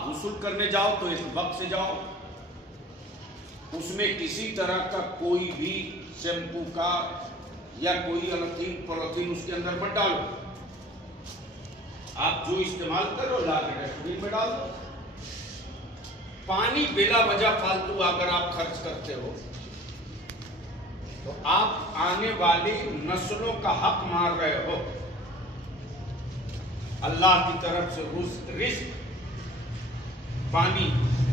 आप गुस्ल करने जाओ तो एक वक्त से जाओ, उसमें किसी तरह का कोई भी शैम्पू का या कोई पॉलिथीन उसके अंदर मत डालो। आप जो इस्तेमाल करो ला के डस्टबिन में डाल दो। पानी बिला वजह फालतू अगर आप खर्च करते हो तो आप आने वाली नस्लों का हक मार रहे हो। अल्लाह की तरफ से रिस्क, पानी,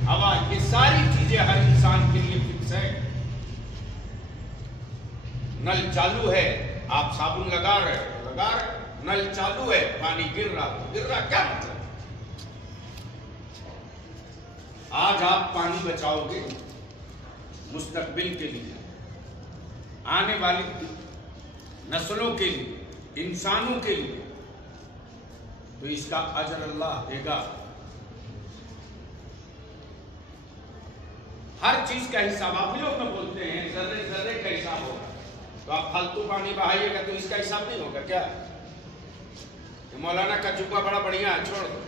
हवा, ये सारी चीजें हर इंसान के लिए फिक्स है। नल चालू है, आप साबुन लगा रहे हो, लगा रहे, नल चालू है, पानी गिर रहा, क्या मतलब? आज आप पानी बचाओगे मुस्तकबिल के लिए, आने वाली नस्लों के लिए, इंसानों के लिए, तो इसका अजर अल्लाह देगा। हर चीज का हिसाब, आप ही लोग में बोलते हैं जर्रे जर्रे का हिसाब होगा, तो आप फालतू पानी बहाइएगा तो इसका हिसाब नहीं होगा क्या? मौलाना का जुब्बा बड़ा बढ़िया है, छोड़ दो।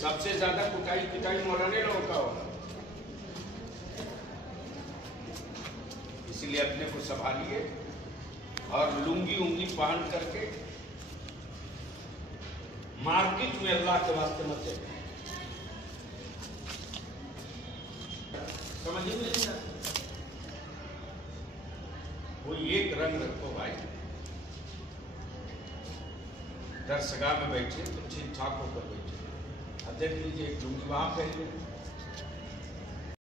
सबसे ज्यादा कुटाई पिटाई मौलाने लोगों का होगा। इसलिए अपने को संभालिए और लुंगी उंगी पहन करके मार्केट में अल्लाह के वास्ते मत जाइए। समझिए मेरी, कोई एक रंग रखो भाई। दरसगाह में बैठे तो ठीक ठाक होकर बैठे। अब देख लीजिए एक लुंगी वहां पहन लीजिए,